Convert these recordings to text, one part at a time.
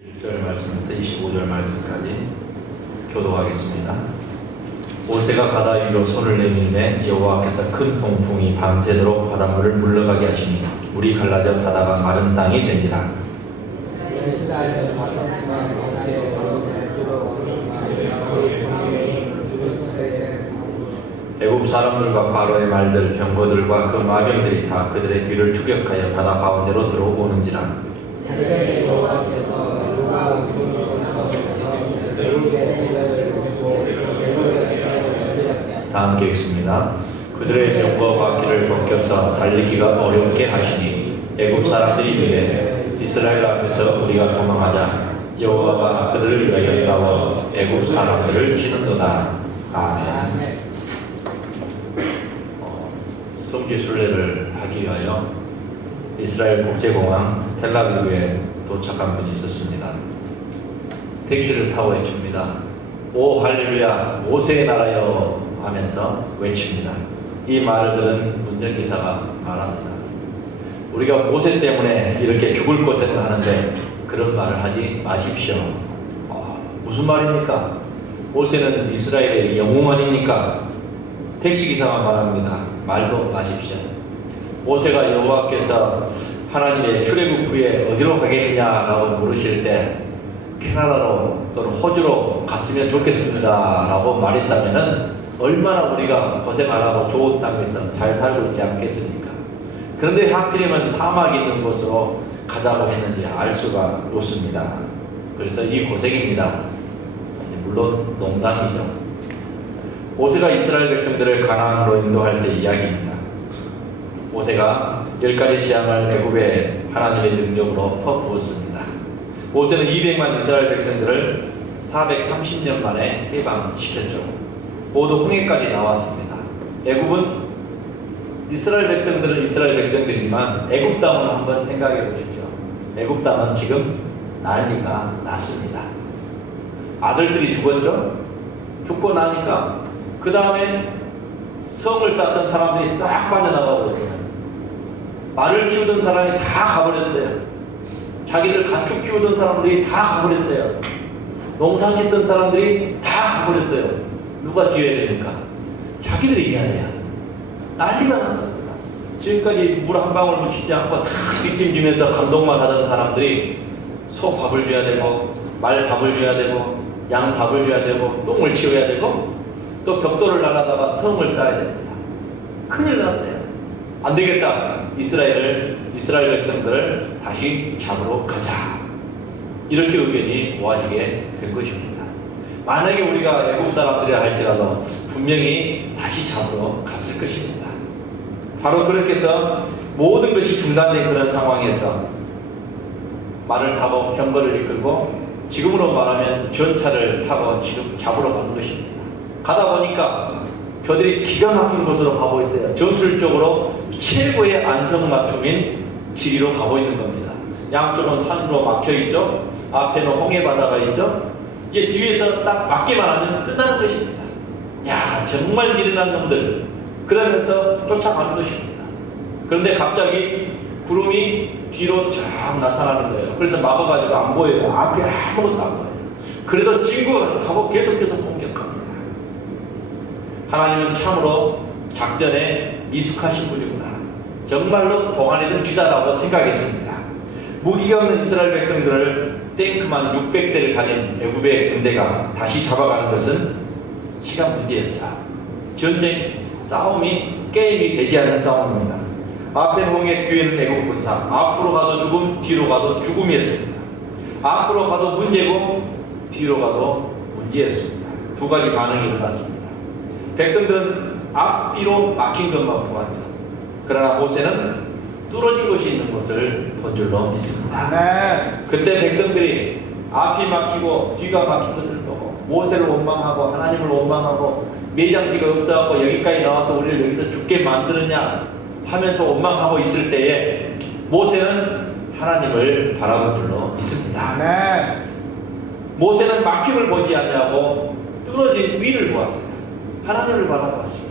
1절 말씀부터 25절 말씀까지 교독하겠습니다. 모세가 바다 위로 손을 내밀매 여호와께서 큰 동풍이 밤새도록 바닷물을 물러가게 하시니 물이 갈라져 바다가 마른 땅이 된지라. 애굽 사람들과 바로의 말들 병거들과 그 마병들이 다 그들의 뒤를 추격하여 바다 가운데로 들어오는지라. 다 함께 읽습니다. 그들의 병거와 길을 벗겨서 달리기가 어렵게 하시니 애굽 사람들이 이르되 이스라엘 앞에서 우리가 도망하자. 여호와가 그들을 위하여 싸워 애굽 사람들을 치는도다. 아멘. 성지 순례를 하기 위하여 이스라엘 국제공항 텔라비브에 도착한 분이 있었습니다. 택시를 타고 외칩니다. 오 할렐루야 모세의 나라여 하면서 외칩니다. 이 말을 들은 운전기사가 말합니다. 우리가 모세 때문에 이렇게 죽을 고생을 하는데 그런 말을 하지 마십시오. 무슨 말입니까? 모세는 이스라엘의 영웅 아닙니까? 택시기사가 말합니다. 말도 마십시오. 모세가 여호와께서 하나님의 출애굽 후에 어디로 가겠느냐라고 물으실 때 캐나다로 또는 호주로 갔으면 좋겠습니다 라고 말했다면 얼마나 우리가 고생 안 하고 좋은 땅에서 잘 살고 있지 않겠습니까? 그런데 하필이면 사막 있는 곳으로 가자고 했는지 알 수가 없습니다. 그래서 이 고생입니다. 물론 농담이죠. 모세가 이스라엘 백성들을 가나안으로 인도할 때 이야기입니다. 모세가 10가지 재앙을 애굽에 하나님의 능력으로 퍼부었습니다. 모세는 200만 이스라엘 백성들을 430년 만에 해방시켰죠. 모두 홍해까지 나왔습니다. 애굽은 이스라엘 백성들은 이스라엘 백성들이지만 애굽 땅은 한번 생각해 보십시오. 애굽 땅은 지금 난리가 났습니다. 아들들이 죽었죠. 죽고 나니까 그 다음에 성을 쌓던 사람들이 싹 빠져나가 버렸어요. 말을 키우던 사람이 다 가버렸어요. 자기들 가축 키우던 사람들이 다 가버렸어요. 농사 짓던 사람들이 다 가버렸어요. 누가 지어야 됩니까? 자기들이 해야 돼요. 난리가 난 겁니다. 지금까지 물 한 방울 묻히지 않고 다 뒷짐지면서 감동만 하던 사람들이 소 밥을 줘야 되고 말 밥을 줘야 되고 양 밥을 줘야 되고 똥을 치워야 되고 또 벽돌을 날아다가 성을 쌓아야 됩니다. 큰일 났어요. 안 되겠다. 이스라엘 백성들을 다시 잡으러 가자. 이렇게 의견이 모아지게 된 것입니다. 만약에 우리가 애굽 사람들이라 할지라도 분명히 다시 잡으러 갔을 것입니다. 바로 그렇게 해서 모든 것이 중단된 그런 상황에서 말을 타고 병거를 이끌고 지금으로 말하면 전차를 타고 지금 잡으러 가는 것입니다. 가다 보니까 저들이 기가 막힌 곳으로 가고 있어요. 전술적으로 최고의 안성맞춤인 지리로 가고 있는 겁니다. 양쪽은 산으로 막혀있죠. 앞에는 홍해바다가 있죠. 이제 뒤에서 딱 막기만 하면 끝나는 것입니다. 야 정말 미련한 놈들 그러면서 쫓아가는 것입니다. 그런데 갑자기 구름이 뒤로 쫙 나타나는 거예요. 그래서 막아가지고 안 보여요. 앞이 아무것도 안 보여요. 그래도 진구하고 계속해서 공격합니다. 하나님은 참으로 작전에 미숙하신 분이구나. 정말로 동안이든 쥐다라고 생각했습니다. 무기가 없는 이스라엘 백성들을 탱크만 600대를 가진 애굽의 군대가 다시 잡아가는 것은 시간 문제였죠. 전쟁, 싸움이 게임이 되지 않는 싸움입니다. 앞에는 홍해, 뒤에는 애국 군사. 앞으로 가도 죽음, 뒤로 가도 죽음이었습니다. 앞으로 가도 문제고 뒤로 가도 문제였습니다. 두 가지 반응이 일어났습니다. 백성들은 앞뒤로 막힌 것만 보았죠. 그러나 모세는 뚫어진 곳이 있는 곳을 본 줄로 믿습니다. 네. 그때 백성들이 앞이 막히고 뒤가 막힌 것을 보고 모세를 원망하고 하나님을 원망하고 매장지가 없어갖고 여기까지 나와서 우리를 여기서 죽게 만드느냐 하면서 원망하고 있을 때에 모세는 하나님을 바라본 줄로 믿습니다. 네. 모세는 막힘을 보지 않냐고 뚫어진 위를 보았어요. 하나님을 바라보았습니다.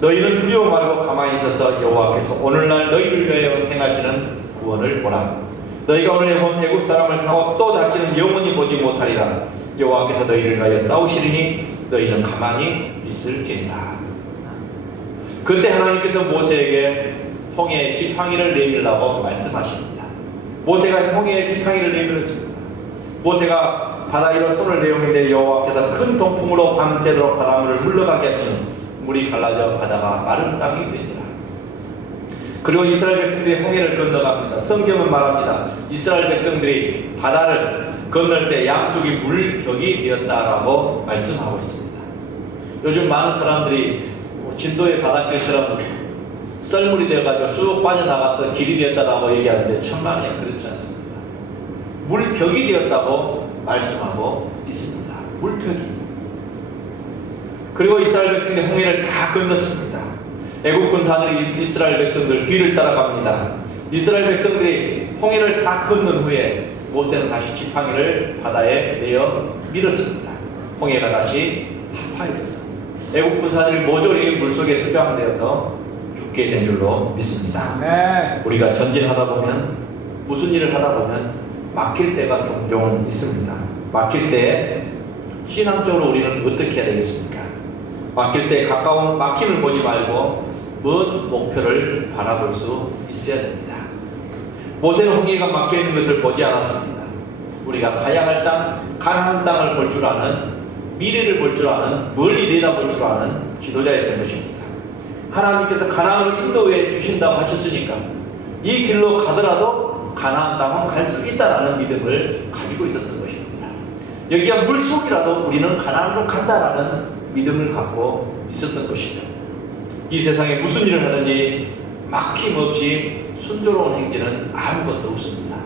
너희는 두려워 말고 가만히 있어서 여호와께서 오늘날 너희를 위하여 행하시는 구원을 보라. 너희가 오늘 본 애굽 사람을 타고 또 다시는 영원히 보지 못하리라. 여호와께서 너희를 위하여 싸우시리니 너희는 가만히 있을지니라. 그때 하나님께서 모세에게 홍해의 지팡이를 내밀라고 말씀하십니다. 모세가 홍해의 지팡이를 내밀었습니다. 모세가 바다 위로 손을 내오는데 여호와께서 큰 동풍으로 밤새도록 바닷물을 흘러가게 하시니 물이 갈라져 바다가 마른 땅이 되니라. 그리고 이스라엘 백성들이 홍해를 건너갑니다. 성경은 말합니다. 이스라엘 백성들이 바다를 건널 때 양쪽이 물벽이 되었다라고 말씀하고 있습니다. 요즘 많은 사람들이 진도의 바닷길처럼 썰물이 되어가지고 쑥 빠져나가서 길이 되었다라고 얘기하는데 천만에 그렇지 않습니다. 물벽이 되었다고 말씀하고 있습니다. 물벽이. 그리고 이스라엘 백성들이 홍해를 다 건넜습니다. 애국 군사들이 이스라엘 백성들 뒤를 따라갑니다. 이스라엘 백성들이 홍해를 다 건넌 후에 모세는 다시 지팡이를 바다에 내어 밀었습니다. 홍해가 다시 한파해서 애국 군사들이 모조리 물속에 수장되어서 죽게 된 줄로 믿습니다. 네. 우리가 전진하다 보면 무슨 일을 하다 보면 막힐 때가 종종 있습니다. 막힐 때 신앙적으로 우리는 어떻게 해야 되겠습니까? 막힐 때 가까운 막힘을 보지 말고 먼 목표를 바라볼 수 있어야 됩니다. 모세는 홍해가 막혀있는 것을 보지 않았습니다. 우리가 가야 할 땅, 가나안 땅을 볼 줄 아는, 미래를 볼 줄 아는, 멀리 내다볼 줄 아는 지도자였던 것입니다. 하나님께서 가나안을 인도해 주신다고 하셨으니까 이 길로 가더라도 가나안 땅은 갈 수 있다라는 믿음을 가지고 있었던 것입니다. 여기가 물속이라도 우리는 가나안으로 간다라는 믿음을 갖고 있었던 것이죠. 이 세상에 무슨 일을 하든지 막힘없이 순조로운 행진은 아무것도 없습니다.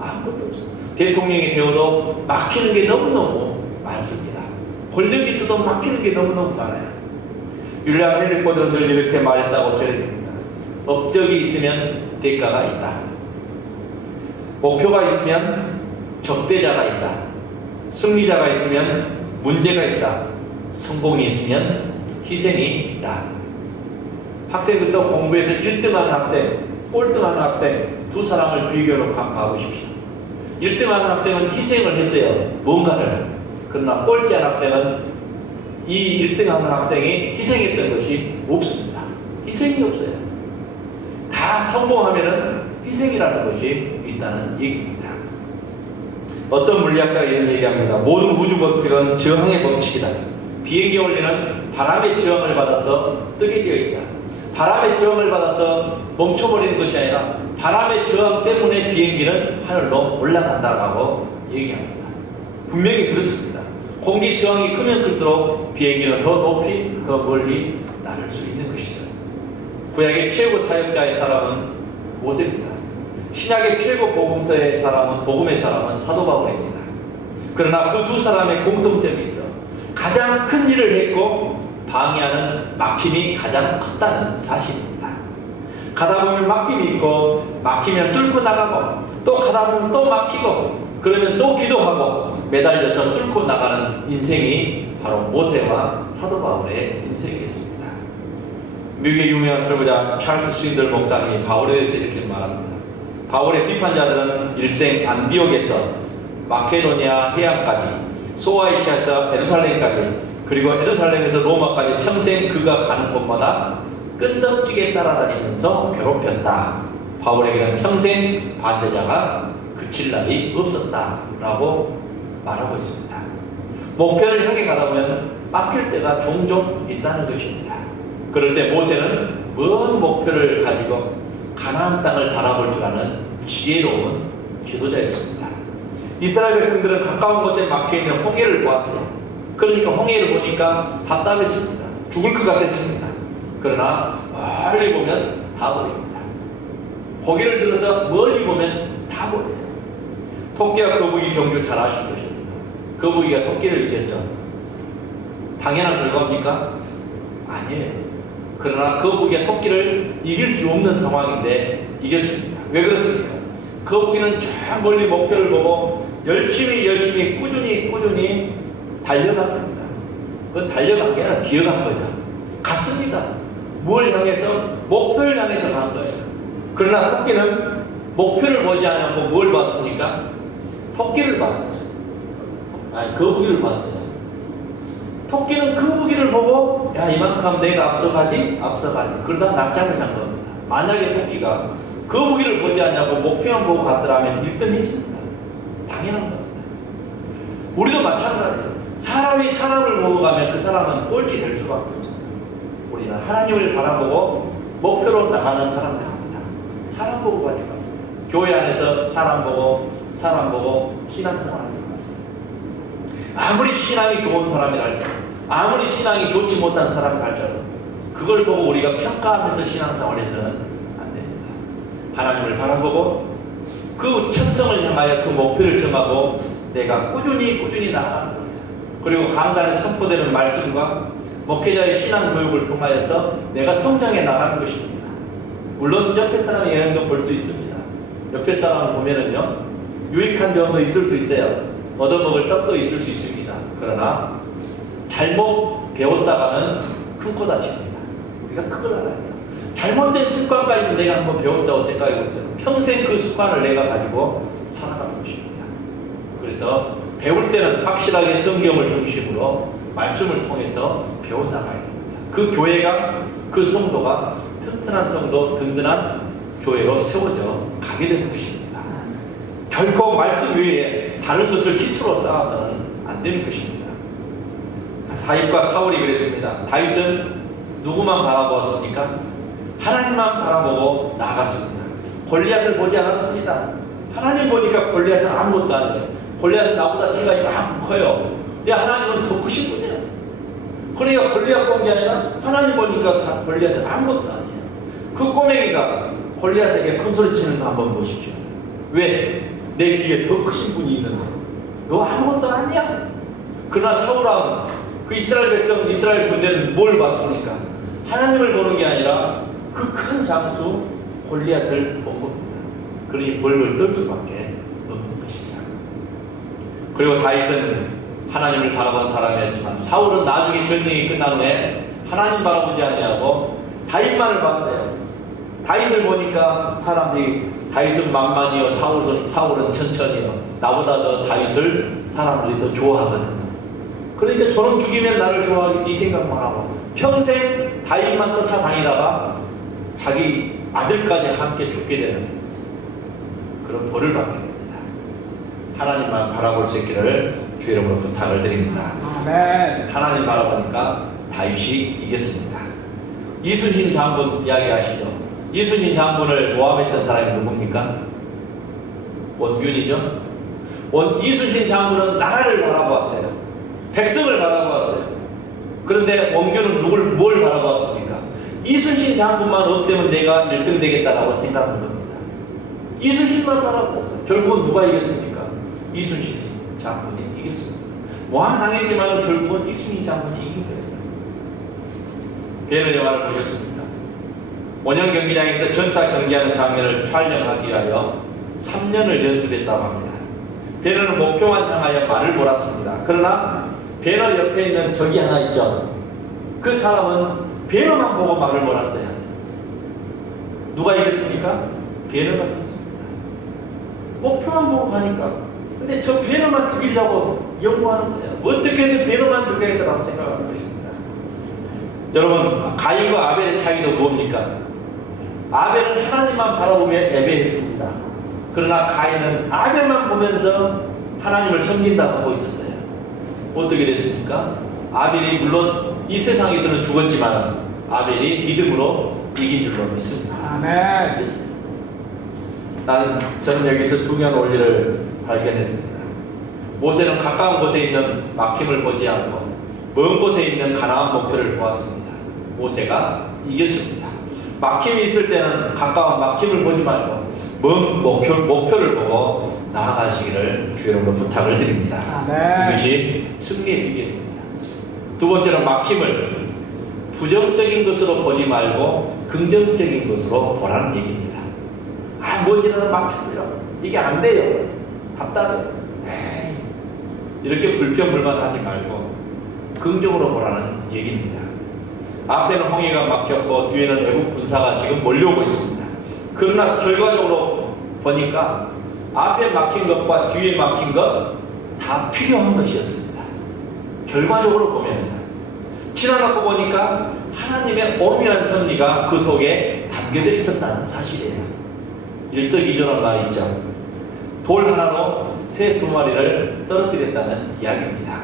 아무것도 없습니다. 대통령이 되어도 막히는 게 너무너무 많습니다. 권력이 있어도 막히는 게 너무너무 많아요. 윌리엄 헨리 포드는 늘 이렇게 말했다고 전해드립니다. 업적이 있으면 대가가 있다. 목표가 있으면 적대자가 있다. 승리자가 있으면 문제가 있다. 성공이 있으면 희생이 있다. 학생들도 공부에서 1등하는 학생, 꼴등하는 학생 두 사람을 비교해놓고 한번 봐보십시오. 1등하는 학생은 희생을 했어요. 뭔가를. 그러나 꼴찌한 학생은 이 1등하는 학생이 희생했던 것이 없습니다. 희생이 없어요. 다 성공하면은 희생이라는 것이 있다는 얘기입니다. 어떤 물리학자가 이런 얘기합니다. 모든 우주 법칙은 저항의 법칙이다. 비행기 원리는 바람의 저항을 받아서 뜨게 되어 있다. 바람의 저항을 받아서 멈춰버리는 것이 아니라 바람의 저항 때문에 비행기는 하늘로 올라간다라고 얘기합니다. 분명히 그렇습니다. 공기 저항이 크면 클수록 비행기는 더 높이, 더 멀리 날을 수 있는 것이죠. 구약의 최고 사역자의 사람은 모세입니다. 신약의 최고 복음의 사람은 사도 바울입니다. 그러나 그 두 사람의 공통점이 있죠. 가장 큰 일을 했고 방해하는 막힘이 가장 컸다는 사실입니다. 가다 보면 막힘이 있고 막히면 뚫고 나가고 또 가다 보면 또 막히고 그러면 또 기도하고 매달려서 뚫고 나가는 인생이 바로 모세와 사도 바울의 인생이었습니다. 미국의 유명한 설교자 찰스 스윈들 목사님이 바울에 대해서 이렇게 말합니다. 바울의 비판자들은 일생 안디옥에서 마케도니아 해안까지, 소아이시아에서 예루살렘까지, 그리고 예루살렘에서 로마까지 평생 그가 가는 곳마다 끈덕지게 따라다니면서 괴롭혔다. 바울에게는 평생 반대자가 그칠 날이 없었다라고 말하고 있습니다. 목표를 향해 가다 보면 막힐 때가 종종 있다는 것입니다. 그럴 때 모세는 먼 목표를 가지고 가나안 땅을 바라볼 줄 아는 지혜로운 지도자였습니다. 이스라엘 백성들은 가까운 곳에 막혀있는 홍해를 보았어요. 그러니까 홍해를 보니까 답답했습니다. 죽을 것 같았습니다. 그러나 멀리 보면 다 보입니다. 고개를 들어서 멀리 보면 다 보여요. 토끼와 거북이 경주 잘 아실 것입니다. 거북이가 토끼를 이겼죠. 당연한 결과입니까? 아니에요. 그러나 거북이가 토끼를 이길 수 없는 상황인데 이겼습니다. 왜 그렇습니까? 거북이는 저 멀리 목표를 보고 열심히 꾸준히 달려갔습니다. 그건 달려간 게 아니라 기어간 거죠. 갔습니다. 뭘 향해서? 목표를 향해서 간 거예요. 그러나 토끼는 목표를 보지 않고 뭘 봤습니까? 토끼를 봤어요. 아니, 거북이를 봤어요. 토끼는 거북이를 보고 야, 이만큼 하면 내가 앞서가지? 그러다 낮잠을 잔 겁니다. 만약에 토끼가 거북이를 보지 않냐고 목표만 보고 갔더라면 1등 했습니다. 당연한 겁니다. 우리도 마찬가지예요. 사람이 사람을 보고 가면 그 사람은 꼴찌 될 수밖에 없습니다. 우리는 하나님을 바라보고 목표로 나가는 사람들입니다. 사람 보고 가지 마세요. 교회 안에서 사람 보고 신앙생활 하지 마세요. 아무리 신앙이 좋은 사람이랄지, 아무리 신앙이 좋지 못한 사람이 할지라도 그걸 보고 우리가 평가하면서 신앙생활해서는 안 됩니다. 하나님을 바라보고 그 천성을 향하여 그 목표를 정하고 내가 꾸준히 나아가는 거예요. 그리고 강단에 선포되는 말씀과 목회자의 신앙 교육을 통하여서 내가 성장해 나가는 것입니다. 물론 옆에 사람의 영향도 볼 수 있습니다. 옆에 사람을 보면은요, 유익한 점도 있을 수 있어요. 얻어먹을 떡도 있을 수 있습니다. 그러나 잘못 배웠다가는 큰 코 다칩니다. 우리가 그걸 알아야 돼요. 잘못된 습관까지도 내가 한번 배웠다고 생각해 보세요. 평생 그 습관을 내가 가지고 살아가는 것입니다. 그래서 배울 때는 확실하게 성경을 중심으로 말씀을 통해서 배워나가야 됩니다. 그 교회가, 그 성도가 튼튼한 성도, 든든한 교회로 세워져 가게 되는 것입니다. 결코 말씀 외에 다른 것을 기초로 쌓아서는 안 되는 것입니다. 다윗과 사울이 그랬습니다. 다윗은 누구만 바라보았습니까? 하나님만 바라보고 나아갔습니다. 골리앗을 보지 않았습니다. 하나님 보니까 골리앗은 아무것도 아니에요. 골리앗은 나보다 키가 이만큼 커요. 근데 하나님은 더 크신 분이에요. 그러니까 골리앗 본 게 아니라 하나님 보니까 골리앗은 아무것도 아니에요. 그 꼬맹이가 골리앗에게 큰 소리 치는 거 한번 보십시오. 왜? 내 뒤에 더 크신 분이 있는데 너 아무것도 아니야. 그러나 사울왕, 그 이스라엘 백성, 이스라엘 군대는 뭘 봤습니까? 하나님을 보는 게 아니라 그 큰 장수 골리앗을 본 겁니다. 그러니 벌벌 떨 수밖에 없는 것이죠. 그리고 다윗은 하나님을 바라본 사람이었지만 사울은 나중에 전쟁이 끝난 후에 하나님 바라보지 아니하고 다윗만을 봤어요. 다윗을 보니까 사람들이 다윗은 만만이요 사울은 천천히요. 나보다 더 다윗을 사람들이 더 좋아하거든요. 그러니까 저놈 죽이면 나를 좋아하겠지 이 생각만 하고 평생 다윗만 쫓아다니다가 자기 아들까지 함께 죽게 되는 그런 벌을 받게 됩니다. 하나님만 바라볼 수 있기를 주 이름으로 부탁을 드립니다. 아멘. 하나님 바라보니까 다윗이 이겼습니다. 이순신 장군 이야기하시죠. 이순신 장군을 모함했던 사람이 누굽니까? 원균이죠. 이순신 장군은 나라를 바라보았어요. 백성을 바라보았어요. 그런데 원균은 뭘 바라보았습니까? 이순신 장군만 없애면 내가 1등 되겠다라고 생각한 겁니다. 이순신만 바라보았어요. 결국은 누가 이겼습니까? 이순신 장군이 이겼습니다. 모함 당했지만 결국은 이순신 장군이 이긴 거예요. 배너 영화를 보셨습니까? 원형 경기장에서 전차 경기하는 장면을 촬영하기 위하여 3년을 연습했다고 합니다. 배너는 목표만 향하여 말을 몰았습니다. 그러나 배너 옆에 있는 적이 하나 있죠. 그 사람은 배너만 보고 말을 몰았어요. 누가 이겼습니까? 배너가 이겼습니다. 목표만 보고 가니까. 근데 저 배너만 죽이려고 연구하는 거예요. 어떻게든 배너만 죽여야겠다고 생각하는 것입니다. 여러분, 가인과 아벨의 차이도 뭡니까? 아벨은 하나님만 바라보며 예배했습니다. 그러나 가인은 아벨만 보면서 하나님을 섬긴다고 하고 있었어요. 어떻게 됐습니까? 아벨이 물론 이 세상에서는 죽었지만 아벨이 믿음으로 이긴 줄로 믿습니다. 아멘. 저는 여기서 중요한 원리를 발견했습니다. 모세는 가까운 곳에 있는 막힘을 보지 않고 먼 곳에 있는 가나안 목표를 보았습니다. 모세가 이겼습니다. 막힘이 있을 때는 가까운 막힘을 보지 말고 먼 목표를 보고 나아가시기를 주여로 부탁을 드립니다. 아멘. 이것이 승리의 비결입니다. 두 번째는 막힘을 부정적인 것으로 보지 말고 긍정적인 것으로 보라는 얘기입니다. 뭔 일이라도 막혔어요. 이게 안 돼요. 답답해요. 에이, 이렇게 불평불만하지 말고 긍정으로 보라는 얘기입니다. 앞에는 홍해가 막혔고 뒤에는 외국 군사가 지금 몰려오고 있습니다. 그러나 결과적으로 보니까 앞에 막힌 것과 뒤에 막힌 것 다 필요한 것이었습니다. 결과적으로 보면 지나놓고 보니까 하나님의 오묘한 섭리가 그 속에 담겨져 있었다는 사실이에요. 일석이조란 말이 있죠. 돌 하나로 새 2마리를 떨어뜨렸다는 이야기입니다.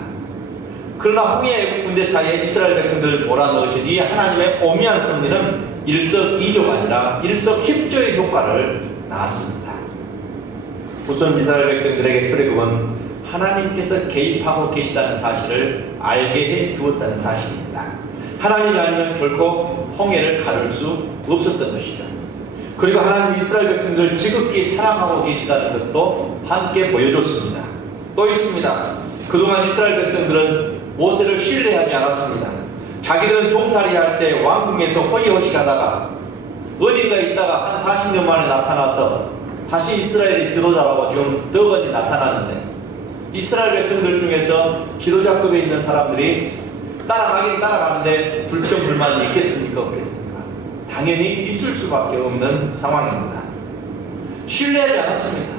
그러나 홍해 애국 군대 사이에 이스라엘 백성들을 몰아넣으신 이 하나님의 오묘한 섭리는 일석이조가 아니라 일석십조의 효과를 낳았습니다. 우선 이스라엘 백성들에게 출애굽은 하나님께서 개입하고 계시다는 사실을 알게 해 주었다는 사실입니다. 하나님이 아니면 결코 홍해를 가를 수 없었던 것이죠. 그리고 하나님 이스라엘 백성들을 지극히 사랑하고 계시다는 것도 함께 보여줬습니다. 또 있습니다. 그동안 이스라엘 백성들은 모세를 신뢰하지 않았습니다. 자기들은 종살이 할 때 왕궁에서 호의호식 하다가 어딘가 있다가 한 40년 만에 나타나서 다시 이스라엘의 지도자라고 지금 더건이 나타나는데, 이스라엘 백성들 중에서 지도자급에 있는 사람들이 따라가긴 따라가는데 불평 불만이 있겠습니까? 없겠습니까? 당연히 있을 수밖에 없는 상황입니다. 신뢰하지 않았습니다.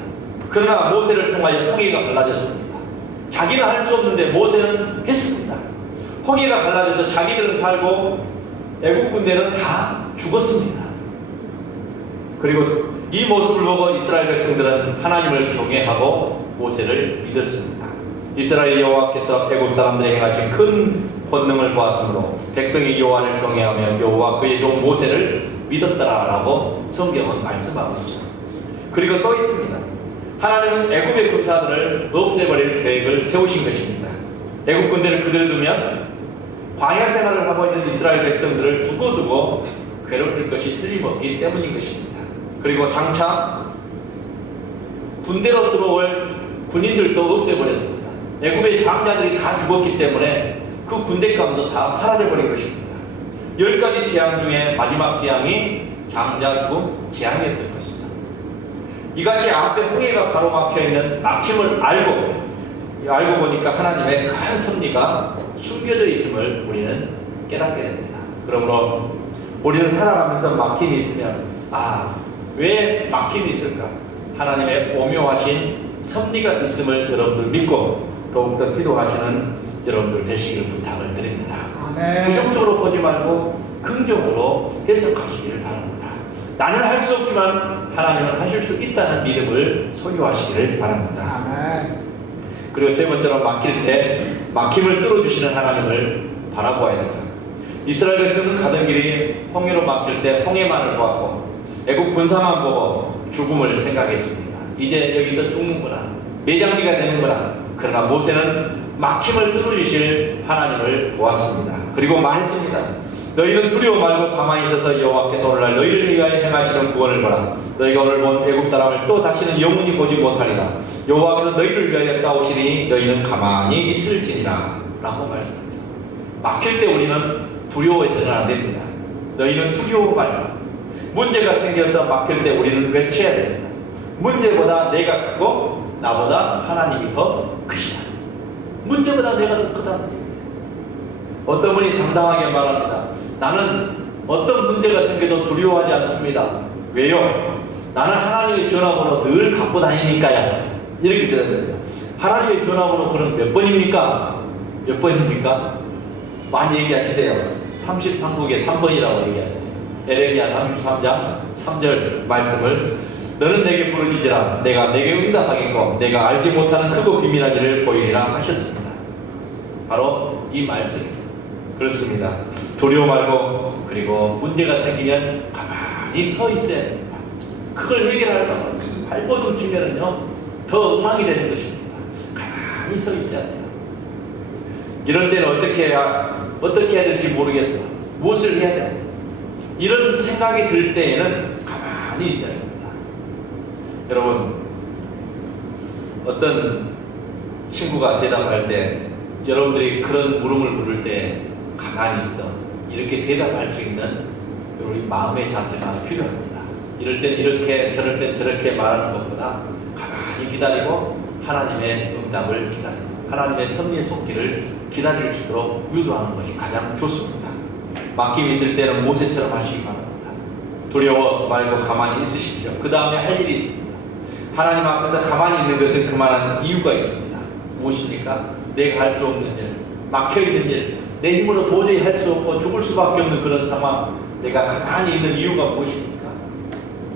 그러나 모세를 통하여 홍해가 갈라졌습니다. 자기는 할 수 없는데 모세는 했습니다. 홍해가 갈라져서 자기들은 살고 애국 군대는 다 죽었습니다. 그리고 이 모습을 보고 이스라엘 백성들은 하나님을 경외하고 모세를 믿었습니다. 이스라엘 여호와께서 애국 사람들에게 행하신 큰 권능을 보았으므로 백성이 여호와를 경외하며 여호와 그의 종 모세를 믿었더라라고 성경은 말씀하고 있죠. 그리고 또 있습니다. 하나님은 애국의 군사들을 없애버릴 계획을 세우신 것입니다. 애국 군대를 그대로 두면 광야 생활을 하고 있는 이스라엘 백성들을 두고두고 괴롭힐 것이 틀림없기 때문인 것입니다. 그리고 장차 군대로 들어올 군인들도 없애버렸습니다. 애국의 장자들이 다 죽었기 때문에 그 군대감도 다 사라져버린 것입니다. 10가지 재앙 중에 마지막 재앙이 장자 죽음 재앙이었던 것이죠. 이같이 앞에 홍해가 바로 막혀있는 막힘을 알고 보니까 하나님의 큰 섭리가 숨겨져 있음을 우리는 깨닫게 됩니다. 그러므로 우리는 살아가면서 막힘이 있으면 왜 막힘이 있을까? 하나님의 오묘하신 섭리가 있음을 여러분들 믿고 더욱더 기도하시는 여러분들 되시기를 부탁을 드립니다. 부정적으로 보지 말고 긍정으로 해석하시기를 바랍니다. 나는 할 수 없지만 하나님은 하실 수 있다는 믿음을 소유하시기를 바랍니다. 그리고 세 번째로 막힐 때 막힘을 뚫어주시는 하나님을 바라보아야 되죠. 이스라엘 백성은 가던 길이 홍해로 막힐 때 홍해만을 보았고 애국 군사만 보고 죽음을 생각했습니다. 이제 여기서 죽는구나, 매장지가 되는구나. 그러나 모세는 막힘을 뚫어주실 하나님을 보았습니다. 그리고 말했습니다. 너희는 두려워 말고 가만히 있어서 여호와께서 오늘날 너희를 위하여 행하시는 구원을 보라. 너희가 오늘 본 애국 사람을 또 다시는 영원히 보지 못하리라. 여호와께서 너희를 위하여 싸우시니 너희는 가만히 있을지니라 라고 말씀하죠. 막힐 때 우리는 두려워해서는 안 됩니다. 너희는 두려워 말고, 문제가 생겨서 막힐 때 우리는 외쳐야 됩니다. 문제보다 내가 크고 나보다 하나님이 더 크시다. 문제보다 내가 더 크다는 얘기예요. 어떤 분이 당당하게 말합니다. 나는 어떤 문제가 생겨도 두려워하지 않습니다. 왜요? 나는 하나님의 전화번호 늘 갖고 다니니까요. 이렇게 대답했어요. 하나님의 전화번호 그럼 몇 번입니까? 몇 번입니까? 많이 얘기하시대요. 33국의 3번이라고 얘기하세요. 에레미야 33장 3절 말씀을 너는 내게 부르짖으라 내가 내게 응답하겠고 내가 알지 못하는 크고 비밀한 일을 보이리라 하셨습니다. 바로 이 말씀입니다. 그렇습니다. 두려워 말고, 그리고 문제가 생기면 가만히 서 있어야 됩니다. 그걸 해결하려고 이 발버둥 치면은요 더 엉망이 되는 것입니다. 가만히 서 있어야 돼요. 이럴 때는 어떻게 해야 될지 모르겠어. 무엇을 해야 돼? 이런 생각이 들 때에는 가만히 있어야 됩니다. 여러분, 어떤 친구가 대답할 때 여러분들이 그런 물음을 물을 때 가만히 있어, 이렇게 대답할 수 있는 우리 마음의 자세가 필요합니다. 이럴 땐 이렇게, 저럴 땐 저렇게 말하는 것보다 가만히 기다리고 하나님의 응답을 기다리고 하나님의 섭리의 손길을 기다릴 수 있도록 유도하는 것이 가장 좋습니다. 막힘이 있을 때는 모세처럼 하시기 바랍니다. 두려워 말고 가만히 있으십시오. 그 다음에 할 일이 있습니다. 하나님 앞에서 가만히 있는 것은 그만한 이유가 있습니다. 무엇입니까? 내가 할 수 없는 일, 막혀있는 일, 내 힘으로 도저히 할 수 없고 죽을 수밖에 없는 그런 상황, 내가 가만히 있는 이유가 무엇입니까?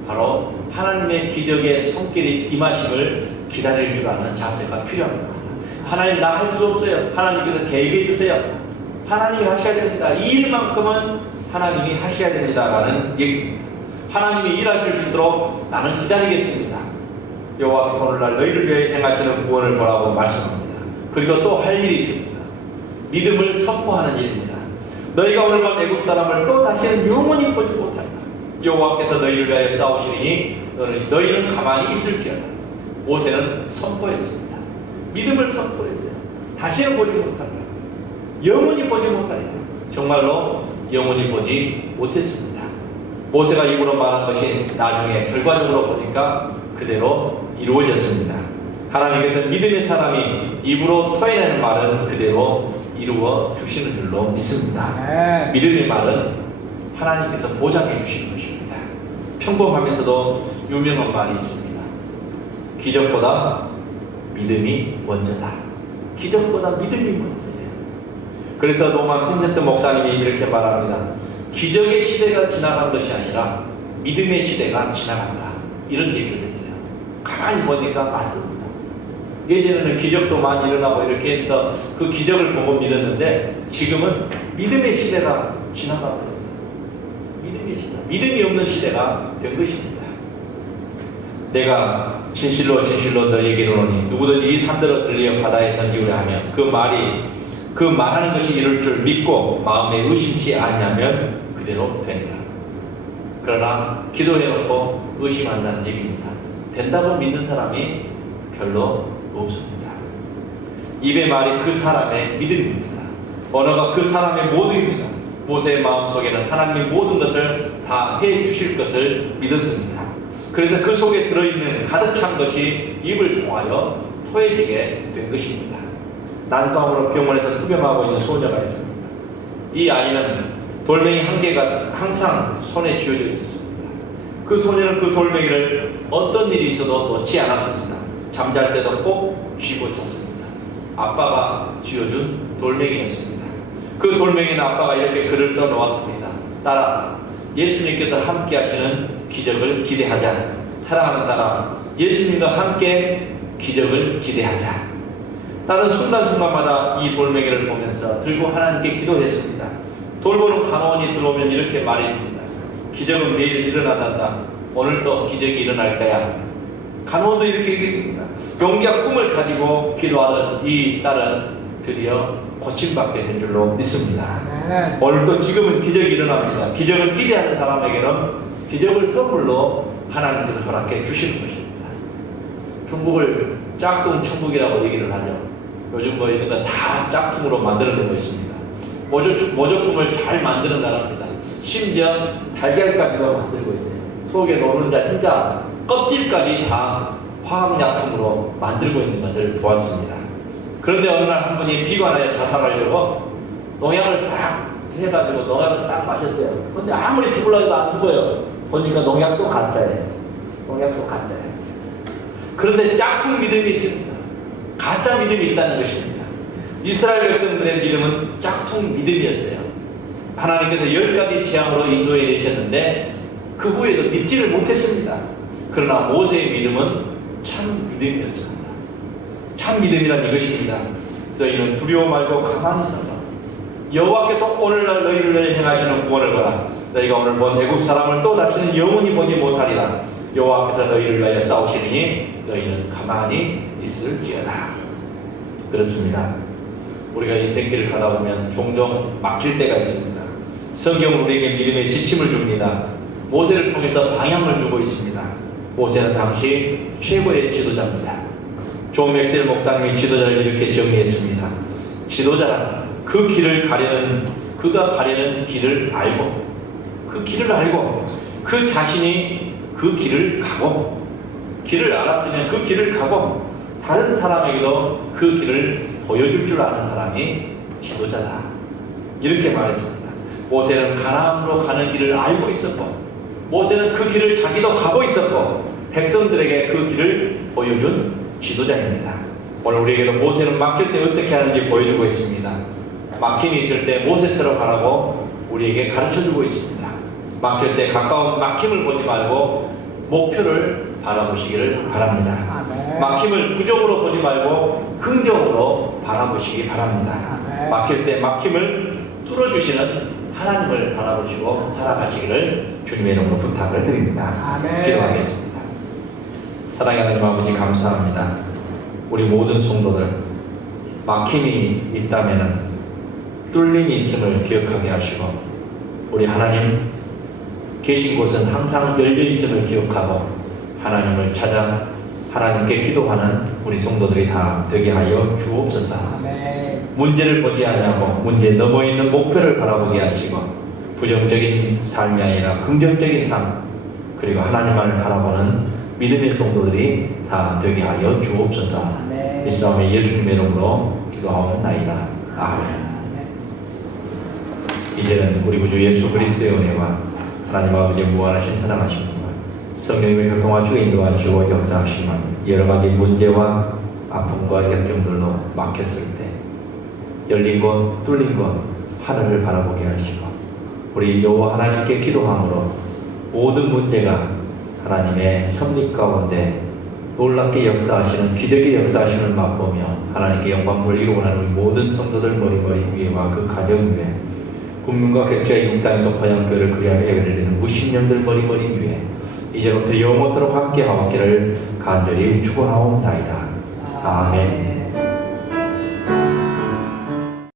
바로 하나님의 기적의 손길이 임하심을 기다릴 줄 아는 자세가 필요합니다. 하나님, 나 할 수 없어요. 하나님께서 계획해 주세요. 하나님이 하셔야 됩니다. 이 일만큼은 하나님이 하셔야 됩니다 라는 얘기입니다. 하나님이 일하실 수 있도록 나는 기다리겠습니다. 여호와께서 오늘날 너희를 위해 행하시는 구원을 보라고 말씀합니다. 그리고 또 할 일이 있습니다. 믿음을 선포하는 일입니다. 너희가 오늘 본 애굽 사람을 또 다시는 영원히 보지 못한다. 여호와께서 너희를 위하여 싸우시니 너희는 가만히 있을지어다. 모세는 선포했습니다. 믿음을 선포했어요. 다시는 보지 못한다. 영원히 보지 못한다. 정말로 영원히 보지 못했습니다. 모세가 입으로 말한 것이 나중에 결과적으로 보니까 그대로 이루어졌습니다. 하나님께서 믿음의 사람이 입으로 토해내는 말은 그대로 이루어 주시는 줄로 믿습니다. 믿음의 말은 하나님께서 보장해 주시는 것입니다. 평범하면서도 유명한 말이 있습니다. 기적보다 믿음이 먼저다. 기적보다 믿음이 먼저예요. 그래서 노만 펜센트 목사님이 이렇게 말합니다. 기적의 시대가 지나간 것이 아니라 믿음의 시대가 지나간다. 이런 얘기를 했어요. 가만히 보니까 맞습니다. 예전에는 기적도 많이 일어나고 이렇게 해서 그 기적을 보고 믿었는데 지금은 믿음의 시대가 지나가고 있어요. 믿음의 시대. 믿음이 없는 시대가 된 것입니다. 내가 진실로 진실로 너희에게 이르노니 누구든지 이 산들어 들리어 바다에 던지우려 하면 그 말하는 것이 이룰 줄 믿고 마음에 의심치 아니하면 그대로 되니라. 그러나 기도해놓고 의심한다는 얘기입니다. 된다고 믿는 사람이 별로 없습니다. 입의 말이 그 사람의 믿음입니다. 언어가 그 사람의 모두입니다. 모세의 마음속에는 하나님이 모든 것을 다 해주실 것을 믿었습니다. 그래서 그 속에 들어있는 가득 찬 것이 입을 통하여 토해지게 된 것입니다. 난소암으로 병원에서 투병하고 있는 소녀가 있습니다. 이 아이는 돌멩이 한 개가 항상 손에 쥐어져 있었습니다. 그 소녀는 그 돌멩이를 어떤 일이 있어도 놓지 않았습니다. 잠잘 때도 꼭 쥐고 잤습니다. 아빠가 쥐어준 돌멩이였습니다. 그 돌멩이는 아빠가 이렇게 글을 써놓았습니다. 딸아, 예수님께서 함께 하시는 기적을 기대하자. 사랑하는 딸아, 예수님과 함께 기적을 기대하자. 딸은 순간순간마다 이 돌멩이를 보면서 들고 하나님께 기도했습니다. 돌보는 간호원이 들어오면 이렇게 말해줍니다. 기적은 매일 일어난단다. 오늘도 기적이 일어날 거야. 간호원도 이렇게 얘기합니다. 용기와 꿈을 가지고 기도하던 이 딸은 드디어 고침받게 된 줄로 믿습니다. 오늘도 지금은 기적이 일어납니다. 기적을 기대하는 사람에게는 기적을 선물로 하나님께서 허락해 주시는 것입니다. 중국을 짝퉁 천국이라고 얘기를 하죠. 요즘 뭐 있는 거 다 짝퉁으로 만들어내고 있습니다. 모조품을 잘 만드는 나라입니다. 심지어 달걀까지도 만들고 있어요. 속에 노른자, 흰자, 껍질까지 다 화학약품으로 만들고 있는 것을 보았습니다. 그런데 어느 날 한 분이 비관하여 자살하려고 농약을 딱 해가지고 농약을 딱 마셨어요. 근데 아무리 죽으려고 해도 안 죽어요. 보니까 농약도 가짜예요. 농약도 가짜예요. 그런데 짝퉁 믿음이 있습니다. 가짜 믿음이 있다는 것입니다. 이스라엘 백성들의 믿음은 짝퉁 믿음이었어요. 하나님께서 10가지 재앙으로 인도해 내셨는데 그 후에도 믿지를 못했습니다. 그러나 모세의 믿음은 참 믿음이었습니다. 참 믿음이란 이것입니다. 너희는 두려워 말고 가만히 서서 여호와께서 오늘날 너희를 위해 행하시는 구원을 보라. 너희가 오늘 본 애굽 사람을 또 다시는 영원히 보지 못하리라. 여호와께서 너희를 위하여 싸우시니 너희는 가만히 있을지어다. 그렇습니다. 우리가 인생길을 가다 보면 종종 막힐 때가 있습니다. 성경은 우리에게 믿음의 지침을 줍니다. 모세를 통해서 방향을 주고 있습니다. 모세는 당시 최고의 지도자입니다. 존 맥셀 목사님이 지도자를 이렇게 정의했습니다. 지도자란 그가 가려는 길을 알고 그 자신이 그 길을 가고 길을 알았으면 그 길을 가고 다른 사람에게도 그 길을 보여줄 줄 아는 사람이 지도자다. 이렇게 말했습니다. 모세는 가나안으로 가는 길을 알고 있었고 모세는 그 길을 자기도 가고 있었고 백성들에게 그 길을 보여준 지도자입니다. 오늘 우리에게도 모세는 막힐 때 어떻게 하는지 보여주고 있습니다. 막힘이 있을 때 모세처럼 하라고 우리에게 가르쳐주고 있습니다. 막힐 때 가까운 막힘을 보지 말고 목표를 바라보시기를 바랍니다. 막힘을 부정으로 보지 말고 긍정으로 바라보시기 바랍니다. 막힐 때 막힘을 뚫어주시는 하나님을 바라보시고 살아가시기를 주님의 이름으로 부탁을 드립니다. 기도하겠습니다. 사랑하는 하나님 아버지 감사합니다. 우리 모든 성도들 막힘이 있다면 뚫림이 있음을 기억하게 하시고 우리 하나님 계신 곳은 항상 열려 있음을 기억하고 하나님을 찾아 하나님께 기도하는 우리 성도들이 다 되게 하여 주옵소서. 문제를 보지 않냐고 문제 넘어 있는 목표를 바라보게 하시고 부정적인 삶이 아니라 긍정적인 삶 그리고 하나님만을 바라보는 믿음의 성도들이 다 되게 하여 주옵소서. 이 싸움에 예수님의 이름으로 기도하옵나이다. 아멘. 이제는 우리 구주 예수 그리스도의 은혜와 하나님 아버지의 무한하신 사랑하신 분과 성령님의 교통하시고 인도하시고 역사하시는 여러 가지 문제와 아픔과 역경들로 막혔을 때 열린 것, 뚫린 것 하늘을 바라보게 하시고 우리 여호와 하나님께 기도함으로 모든 문제가 하나님의 섭리 가운데 놀랍게 역사하시는 기적의 역사하심을 맛보며 하나님께 영광을 이루고는 우리 모든 성도들 머리머리 위에와 그 가정 위에 국민과 객주의 육당에서 번영교를 그리하여 예배를 드리는 무신령들 머리머리 위에 이제부터 영원토록 함께하옵기를 간절히 축원하옵나이다. 아멘.